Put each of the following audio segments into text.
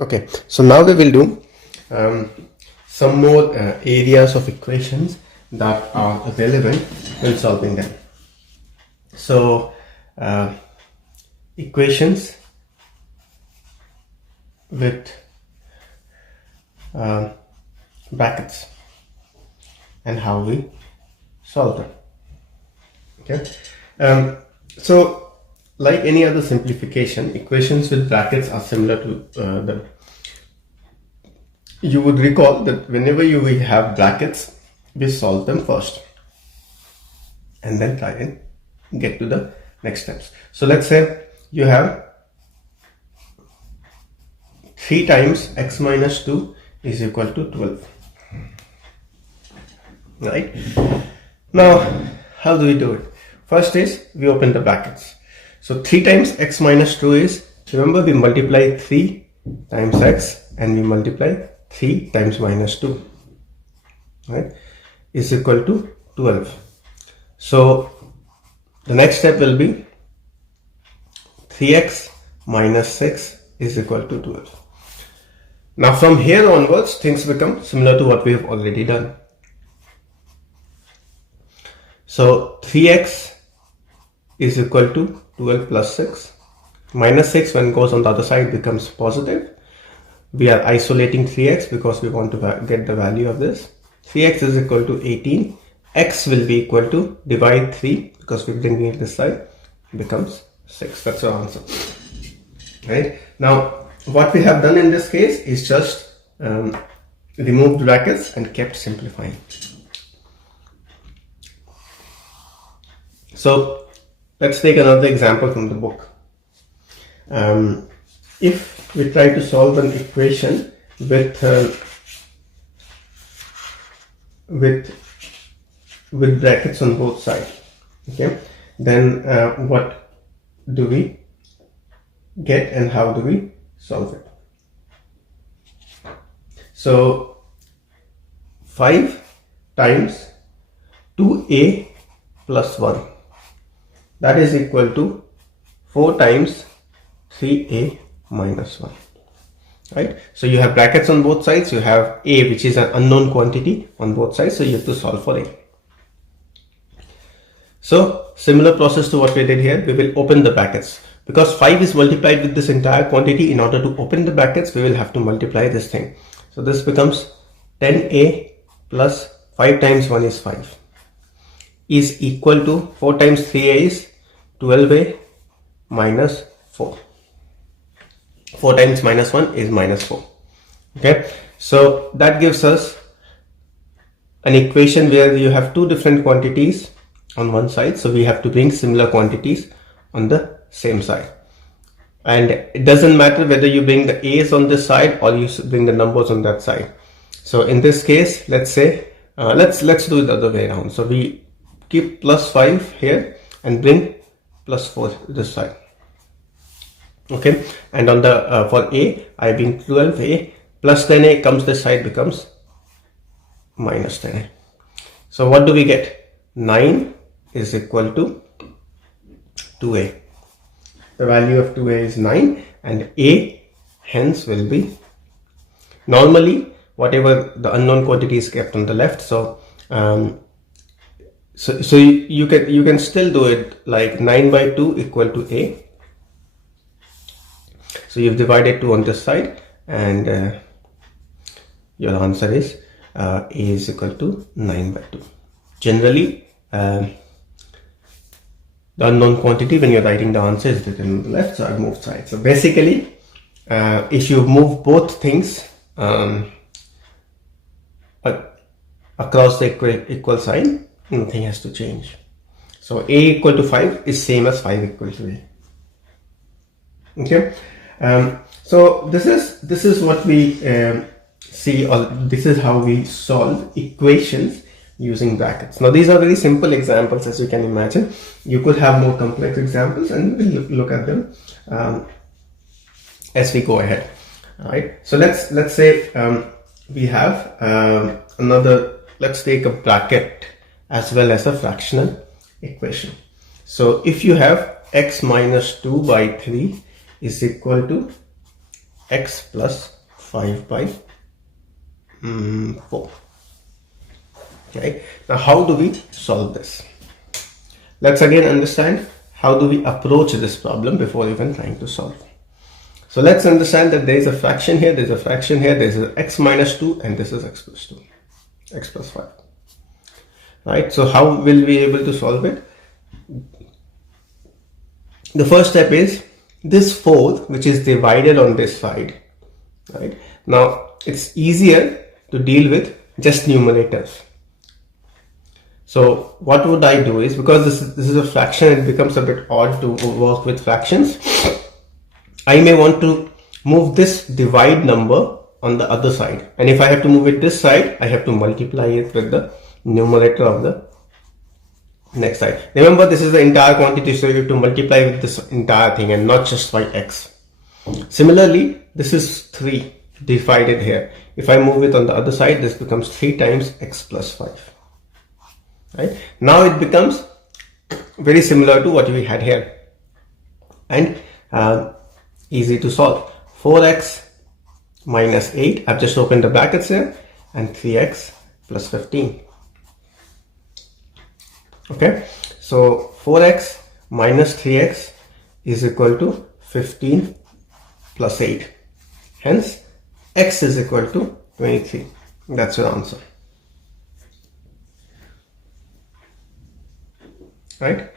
Okay, so now we will do some more areas of equations that are relevant when solving them. So equations with brackets and how we solve them. Okay, so like any other simplification, equations with brackets are similar to you would recall that whenever you will have brackets, we solve them first and then try and get to the next steps. So let's say you have 3 times x minus 2 is equal to 12. Right? Now, how do we do it? First is we open the brackets. So 3 times x minus 2 is, remember we multiply 3 times x and we multiply 3 times minus 2, right, is equal to 12. So the next step will be 3x minus 6 is equal to 12. Now from here onwards things become similar to what we have already done. So 3x is equal to 12 plus 6. Minus 6 when it goes on the other side becomes positive. We are isolating 3x because we want to get the value of this. 3x is equal to 18. X will be equal to divide 3 because we're bringing it this side, becomes 6. That's our answer. Right? Now what we have done in this case is just removed brackets and kept simplifying. So let's take another example from the book. If we try to solve an equation with brackets on both sides, okay, then what do we get and how do we solve it? So 5 times 2a plus 1, that is equal to 4 times 3a minus 1, right? So you have brackets on both sides, you have a, which is an unknown quantity, on both sides, so you have to solve for a. So similar process to what we did here, we will open the brackets. Because 5 is multiplied with this entire quantity, in order to open the brackets we will have to multiply this thing. So this becomes 10a plus 5 times 1 is 5 is equal to 4 times 3a is 12a minus 4. 4 times minus 1 is minus 4. Okay, so that gives us an equation where you have two different quantities on one side, so we have to bring similar quantities on the same side. And it doesn't matter whether you bring the a's on this side or you bring the numbers on that side. So in this case, let's say let's do it the other way around. So we keep plus 5 here and bring plus 4 this side. Okay, and on the for a I bring 12a plus 10a comes this side, becomes minus 10a. So what do we get? 9 is equal to 2a. The value of 2a is 9 and a hence will be, normally whatever the unknown quantity is kept on the left. So so you can still do it like 9 by 2 equal to a. So you've divided 2 on this side and your answer is a is equal to 9 by 2. Generally the unknown quantity when you're writing the answer is written on the left side, moved side. So basically if you move both things across the equal sign, nothing has to change. So a equal to 5 is same as 5 equal to a. Okay, so this is what we see, or this is how we solve equations using brackets. Now these are very simple examples, as you can imagine. You could have more complex examples and we'll look at them as we go ahead. All right, so let's say we have another, let's take a bracket as well as a fractional equation. So if you have x minus 2 by 3 is equal to x plus 5 by 4. Okay, now how do we solve this? Let's again understand how do we approach this problem before even trying to solve. So let's understand that there is a fraction here, there is a fraction here, there is a x minus 2 and this is x plus 2, x plus 5. Right, so how will we be able to solve it? The first step is this 4 which is divided on this side. Right, now it's easier to deal with just numerators. So what would I do is, because this is a fraction, it becomes a bit odd to work with fractions. I may want to move this divide number on the other side, and if I have to move it this side, I have to multiply it with the numerator of the next side. Remember, this is the entire quantity, so you have to multiply with this entire thing and not just by x. Similarly, this is 3 divided here. If I move it on the other side, this becomes 3 times x plus 5. Right, now it becomes very similar to what we had here and easy to solve. 4x minus 8, I've just opened the brackets here, and 3x plus 15. Okay, so 4x minus 3x is equal to 15 plus 8. Hence, x is equal to 23. That's your answer. Right?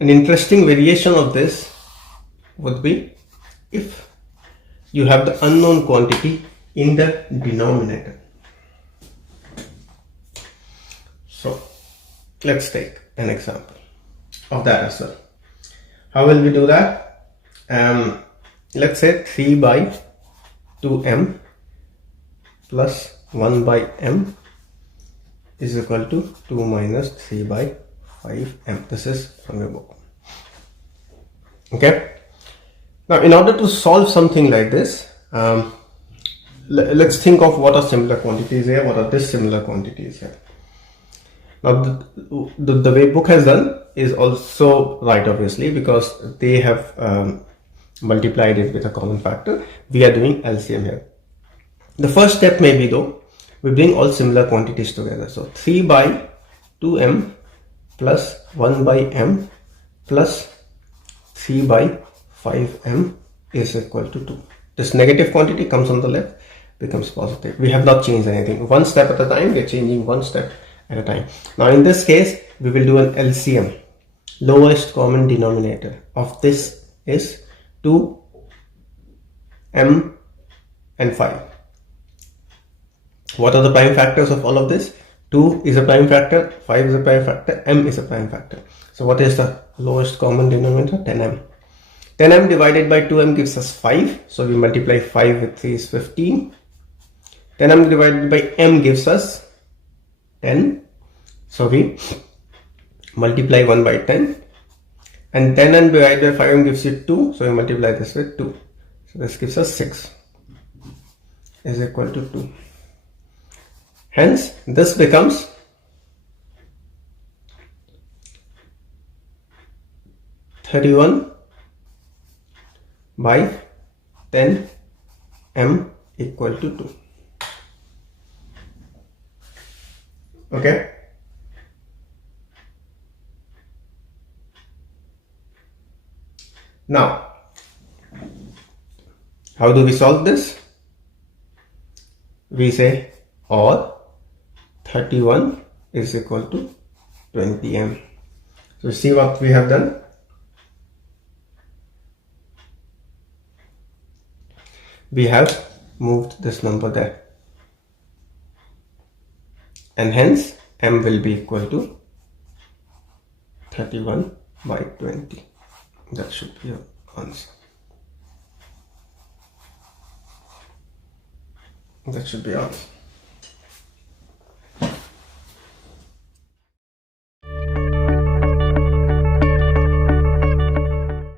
An interesting variation of this would be if you have the unknown quantity in the denominator. So let's take an example of that as well. How will we do that? Let's say 3 by 2m plus 1 by m is equal to 2 minus 3 by 5m. This is from your book. Okay. Now, in order to solve something like this, let's think of what are similar quantities here, what are dissimilar quantities here. Now, the way book has done is also right, obviously, because they have multiplied it with a common factor. We are doing LCM here. The first step may be, though, we bring all similar quantities together. So 3 by 2m plus 1 by m plus 3 by 5m is equal to 2. This negative quantity comes on the left, becomes positive. We have not changed anything. One step at a time, we are changing one step at a time. Now in this case, we will do an LCM. Lowest common denominator of this is 2, m and 5. What are the prime factors of all of this? 2 is a prime factor, 5 is a prime factor, m is a prime factor. So what is the lowest common denominator? 10m. 10m divided by 2m gives us 5. So we multiply 5 with 3 is 15. 10m divided by m gives us 10. So we multiply 1 by 10. And 10m divided by 5m gives you 2. So we multiply this with 2. So this gives us 6 is equal to 2. Hence, this becomes 31 by 10 m equal to 2. Okay. Now, how do we solve this? We say or 31 is equal to 20m. So see what we have done. We have moved this number there, and hence m will be equal to 31 by 20. That should be your answer. That should be answer.